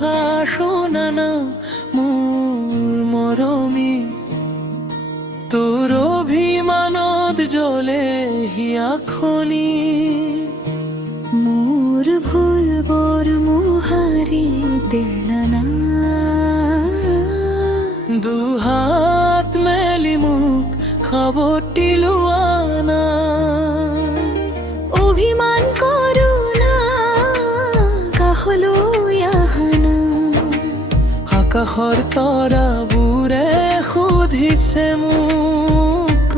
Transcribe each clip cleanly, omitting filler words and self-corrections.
কথা শোনা না মোর মরমী, তোর অভিমানত জ্বলে হিয়াখনি। মোর ভুল বর মোহারি দেলানা, দুহাত মেলি মুখ খবরটি লুয়ানা। অভিমান করো না কাহলো ইয়াহানা, আকাশৰ তৰাবোৰে সুধিছে মোক,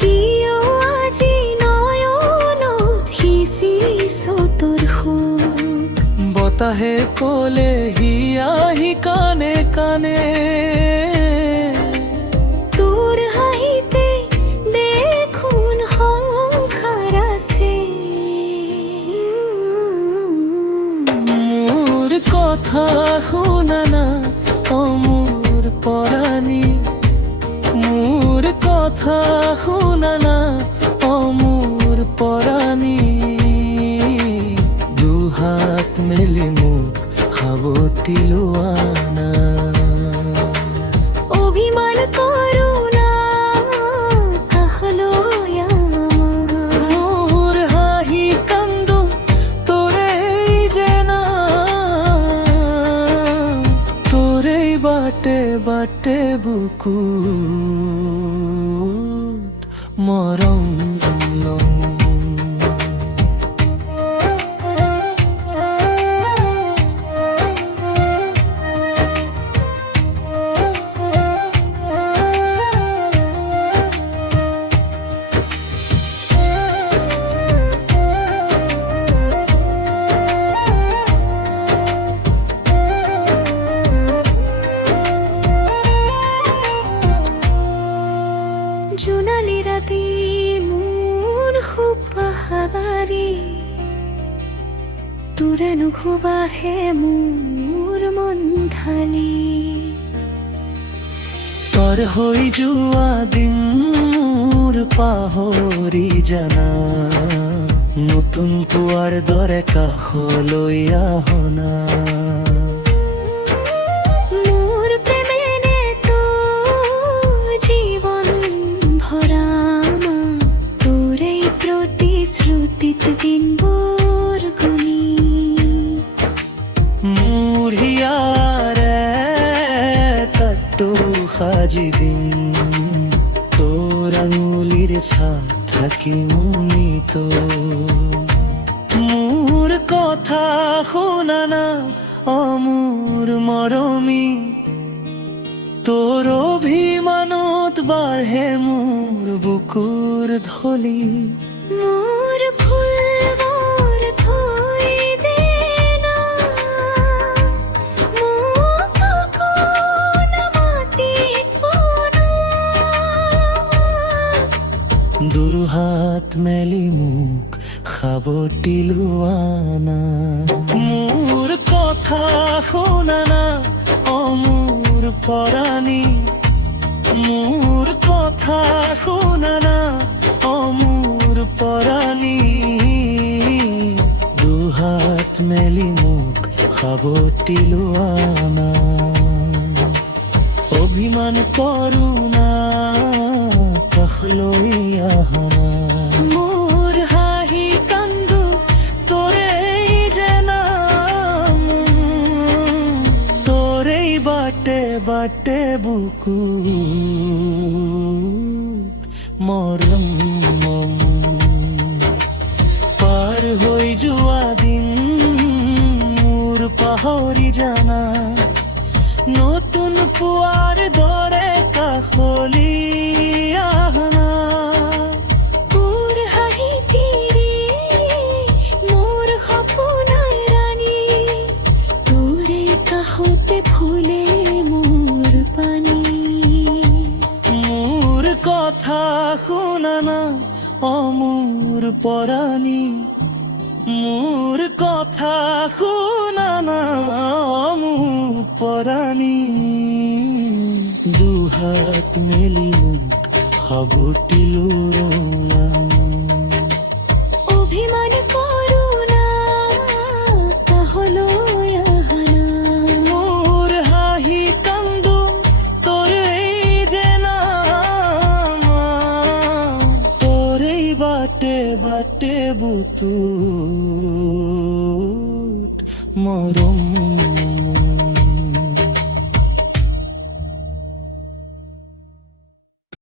কিয় আজি নয়নত সিঁচিছ তোৰ সুখ। বতাহে ক'লে হিয়াহি কানে কানে, তোৰ হাঁহিতে দেখোন সংসাৰ আছে। মোৰ কথা শুনা না অ মোৰ পৰাণী, মোৰ কথা শুনা না অ মোৰ পৰাণী। দুহাত মেলি মোক সাৱটি লোৱানা। অভিমান করো না কাহলো আমার, মোৰ হাঁহি কান্দো তোৰেই যে নাম, তোৰেই বাটে বাটে বুকুত মৰম লম। জোনালি রাতে মোর খুব পাহাবারি, তোৰেনো খুব আহে মোৰ মন ঢালি। তোৰ হৈ যোৱা দিন মোৰ পাহৰি জানা, নতুন পুৱাৰ দৰে কাষলৈ আহনা। মোর প্রেমেনে তো জীবন ভরামা, তোরেই প্রতিশ্রুতিত দিনবোৰ গুনি। মোৰ হিয়াৰে তাতটো সাজি দিম, তোৰ আঙুলিৰ ছাপ থাকি মুনিত। মোৰ কথা শুনা না অ মোৰ মৰমী, তোৰ অভিমানত বাঢ়ে মোৰ বুকুৰ ধলি। মোর ভুলবোৰ থৈ দে না, মোক কোন মাতি থোনা। দুহাত মেলি মোক সাৱটি লোৱানা। মোৰ কথা শুনা না অ মোৰ পৰাণী, মোৰ কথা শুনা না অ মোৰ পৰাণী। দুহাত মেলি মোক সাৱটি লোৱানা। অভিমান কৰো না কাষলৈ আহনা। মোৰ হাঁহি কান্দো তোৰেই যে নাম, তোৰেই বাটে বাটে বুকু মৰম মম। পাৰ হৈ যোৱা দিন মোৰ পাহৰি জানা, নতুন পুৱাৰ দৰে কাষলি আহনা। তোৰ হাঁহিতিৰে মোৰ সপোনৰ ৰাণী, তোৰে কাষতে ফুলে মোৰ পানী। মোৰ কথা শুনা না অ মোৰ পৰাণী, মোৰ কথা শুনা না অ মোৰ পৰাণী। দুহাত মেলি মোক সাৱটি লোৱানা। অভিমান করো না তাহলো ইয়াহানা। পাটে বুতুট মরম